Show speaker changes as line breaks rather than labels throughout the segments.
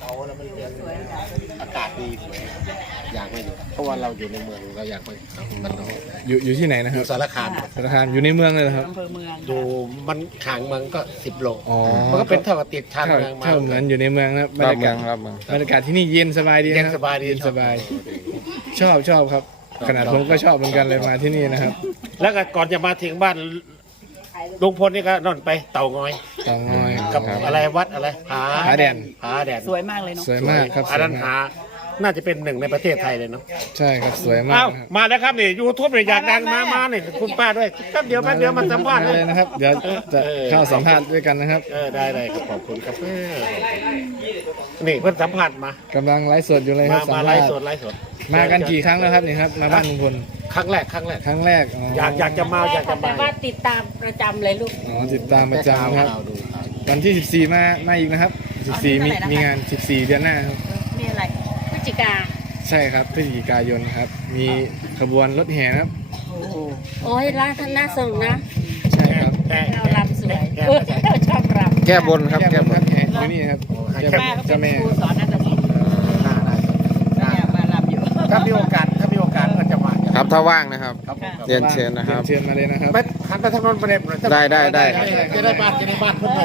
เขาแล้วมันเป็นอากาศดีสวยอยากไปอยู่เพราะว่าเราอยู่ในเมืองเราอยากไปมันนอก
อยู่ที่ไหนนะ
อ
ครั
ยู่
บ
สารคาม
สารคามอยู่ในเมืองเลยเหรอครับ
อำเภอเมือง
อยู่มันห่างเมืองก็10 โล
อ๋อ
มันก็เป็นเท่ากับติดชาน
เท่า
เมืองมา
เท่าเหมือนอยู่ในเมืองนะครับบร
ร
ร
อบ
ยา
เมื
กา
อ
ศ
งรอบเมือง
บรรยากาศที่นี่เย็นสบายดี
เย็น
นะครับ
สบายดี
เย็นสบายชอบครับ ขนาดผมก็ชอบเหมือนกันเลยมาที่นี่นะครับ
แล้วก็ก่อนจะมาถึงบ้านลุงพลนี่ก็นอนไปเต่างอย
เตางอย
กับอะไรวัดอะไรผา
ผาแดน
ผาแดน
สวยมากเลยเนาะ
สวยมากครับส
อัน
วย
นั้น
มาก
หาน่าจะเป็นหนึ่งในประเทศไทยเลยเนาะ
ใช่ครับสวยมาก
อ้าว
ครับ
มาแล้วครับนี่ยูทูบเนี่ยอยากดังมาเนี่ยคุณป้าด้วยแป๊บเดียวมาสัมภาษณ์
มา
เล
เลย ยนะครับ เดี๋ยวจะเข้าสัมภาษณ์ด้วยกันนะครับ
ได้ครับขอบคุณครับนี่เพิ่นสัมภาษณ์มาก
ำลังไลฟ์สดอยู่เลยครับสัม
มา
ภา
ไล
ษ
ฟ์
ณ์
สดไลฟ์สด
มากันกี่ครั้งแล้วครับนี่ครับมาบ้านลุงพล
ครั้งแรก
ครั้งแรกอ๋อ
อยากจะมา
แต่ว่าติดตามประจำเลยลูก
อ๋อติดตามประจำครับ
ดูครับ
วันที่ 14 มาอีกนะครับ 14 มีงาน 14 เดือนหน้าครับ
มีอะไรพฤศจิกา
ใช่ครับพฤศจิกายนครับ มีขบวนรถแห่นะครับ
โอ้ยร้านท่านน่าส่งนะ
ใช่ครับ
แต่
เรารำสวยเราชอบรำ
แก้บนครับแก้บน
แห่อยู่นี่ครับแก้บ
แม่
น
ก็เป็
เจ้าน แม่
ครูสอนนาฏศิลป์
ได้
เนี่ยมารำอยู่
ถ้ามีโอกาสก็จะมา
ครับถ้าว่างนะครับ
ครับผมครับ
เรียนเชิญนะครับ
เชิญมาเลยนะครับ
ไปหันไปทางโน้นประเด็น
ได้
จะได้บ้านเพิ่มเลย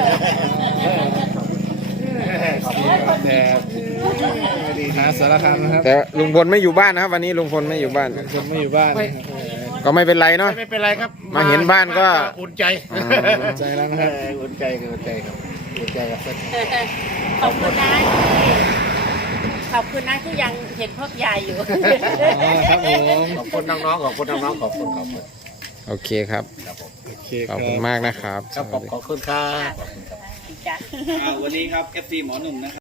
แต่หาสารคามนะครับ
แต่ลุงพลไม่อยู่บ้านนะครับ วันนี้ลุงพลไม่อยู่บ้าน
คนไม่อยู่บ้านนะครับ
ก็ไม่เป็นไรเนาะ
ไม่เป็นไรครับ
มาเห็นบ้านก็
อุ่นใจ
ใจแล้วนะครับ
อุ่นใจครับอุ่นใจครับ
ขอบคุณนะขอบคุณนะที่ยังเห็นพวกยายอยู่
อ๋อครับผม
ขอบคุณน้องๆขอบคุณ
โอเคครับ
โอเค
ขอบคุณมากนะครับ
ครับขอบคุณครับ
จ้ะ
วันนี้ครับ FC หมอหนุ่มนะครับ